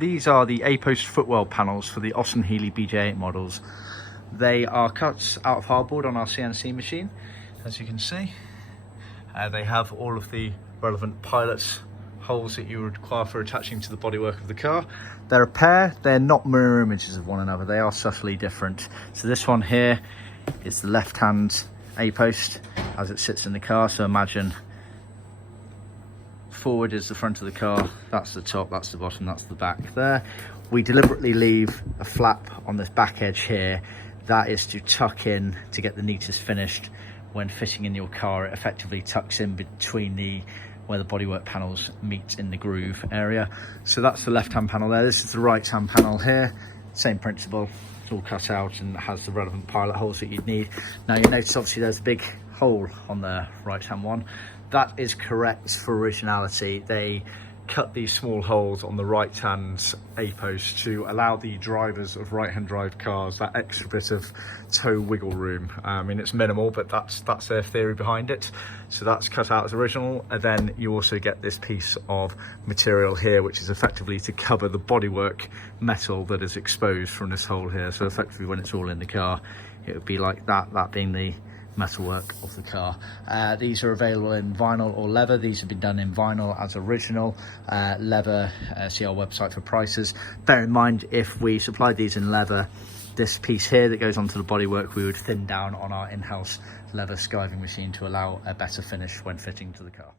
These are the A Post Footwell panels for the Austin Healey BJ8 models. They are cut out of hardboard on our CNC machine, as you can see. They have all of the relevant pilot holes that you would require for attaching to the bodywork of the car. They're a pair, they're not mirror images of one another, they are subtly different. So this one here is the left hand A post as it sits in the car. So imagine forward is the front of the car, that's the top, that's the bottom, that's the back there. We deliberately leave a flap on this back edge here. That is to tuck in to get the neatest finished when fitting in your car. It effectively tucks in between where the bodywork panels meet in the groove area. So that's the left hand panel there. This is the right hand panel here. Same principle, it's all cut out and has the relevant pilot holes that you'd need. Now you notice obviously there's a big hole on the right hand one. That is correct for originality. They cut these small holes on the right hand A post to allow the drivers of right hand drive cars that extra bit of toe wiggle room. I mean, it's minimal, but that's their theory behind it. So that's cut out as original, and then you also get this piece of material here, which is effectively to cover the bodywork metal that is exposed from this hole here. So effectively when it's all in the car, it would be like that being the metalwork of the car. These are available in vinyl or leather. These have been done in vinyl as original. Leather, see our website for prices. Bear in mind, if we supplied these in leather, this piece here that goes onto the bodywork, we would thin down on our in-house leather skiving machine to allow a better finish when fitting to the car.